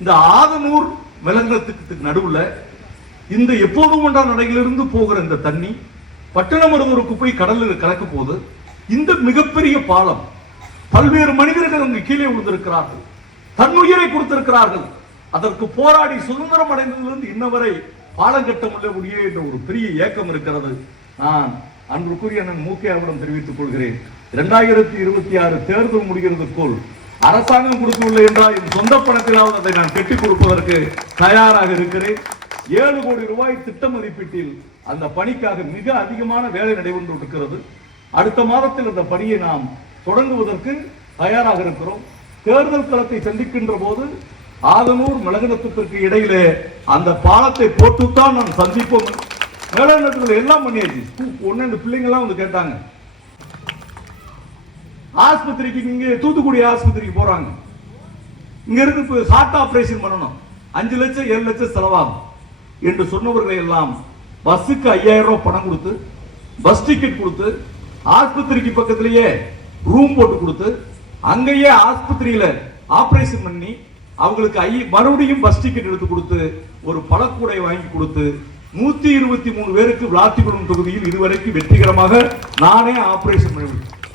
இந்த ஆதனூர் விலங்கத்துக்கு நடுவுல இந்த எப்போதும் ஒன்றா நடையிலிருந்து போகிற இந்த தண்ணி பட்டணமருவருக்கு போய் கடலில் கலக்க போது இந்த மிகப்பெரிய பாலம் பல்வேறு மனிதர்கள் அங்கு கீழே விழுந்திருக்கிறார்கள். தன்னுயிரை கொடுத்திருக்கிறார்கள். அதற்கு போராடி சுதந்திரம் அடைந்ததிலிருந்து இன்ன வரை பாலம் கட்ட முடியவில்லை என்ற ஒரு பெரிய ஏக்கம் இருக்கிறது. நான் அன்புக்குரிய அண்ணன் மூக்கையாவிடம் தெரிவித்துக் கொள்கிறேன். இரண்டாயிரத்தி இருபத்தி ஆறு தேர்தல் முடிகிறதுக்குள் அரசாங்கம் கொடுக்கவில்லை என்றால் என் சொந்த பணத்திலாவது அதை நான் கட்டி கொடுப்பதற்கு தயாராக இருக்கிறேன். ஏழு கோடி ரூபாய் திட்ட மதிப்பீட்டில் அந்த பணிக்காக மிக அதிகமான வேலை நடைபெற்று இருக்கிறது அடுத்த மாதத்தில் அந்த பணியை நாம் தொடங்குவதற்கு தயாராக இருக்கிறோம். தேர்தல் களத்தை சந்திக்கின்ற போது ஆதனூர் மிளகனத்துக்கு இடையிலே அந்த பாலத்தை போட்டுத்தான் நாம் சந்திப்போம். மேலாளர்கள் எல்லாம் பண்ணியாச்சு. ஒன்னு பிள்ளைங்க எல்லாம் வந்து கேட்டாங்க. ஆஸ்பத்திரிக்கு இங்கே தூத்துக்குடி ஆஸ்பத்திரிக்கு போகிறாங்க இங்கேருந்து இருந்து இப்ப ஹார்ட் ஆப்ரேஷன் பண்ணணும். அஞ்சு லட்சம் ஏழு லட்சம் செலவாகும். என்று சொன்னவர்களை எல்லாம் பஸ்ஸுக்கு ஐயாயிரம் ரூபாய் பணம் கொடுத்து பஸ் டிக்கெட் கொடுத்து ஆஸ்பத்திரிக்கு பக்கத்திலேயே ரூம் போட்டு கொடுத்து அங்கேயே ஆஸ்பத்திரியில் ஆப்ரேஷன் பண்ணி அவங்களுக்கு ஐ மறுபடியும் பஸ் டிக்கெட் எடுத்து கொடுத்து ஒரு பழக்கூடை வாங்கி கொடுத்து நூற்றி இருபத்தி மூணு பேருக்கு விளாத்திக்குளம் தொகுதியில் இதுவரைக்கும் வெற்றிகரமாக நானே ஆப்ரேஷன் பண்ணிவிட்டேன்.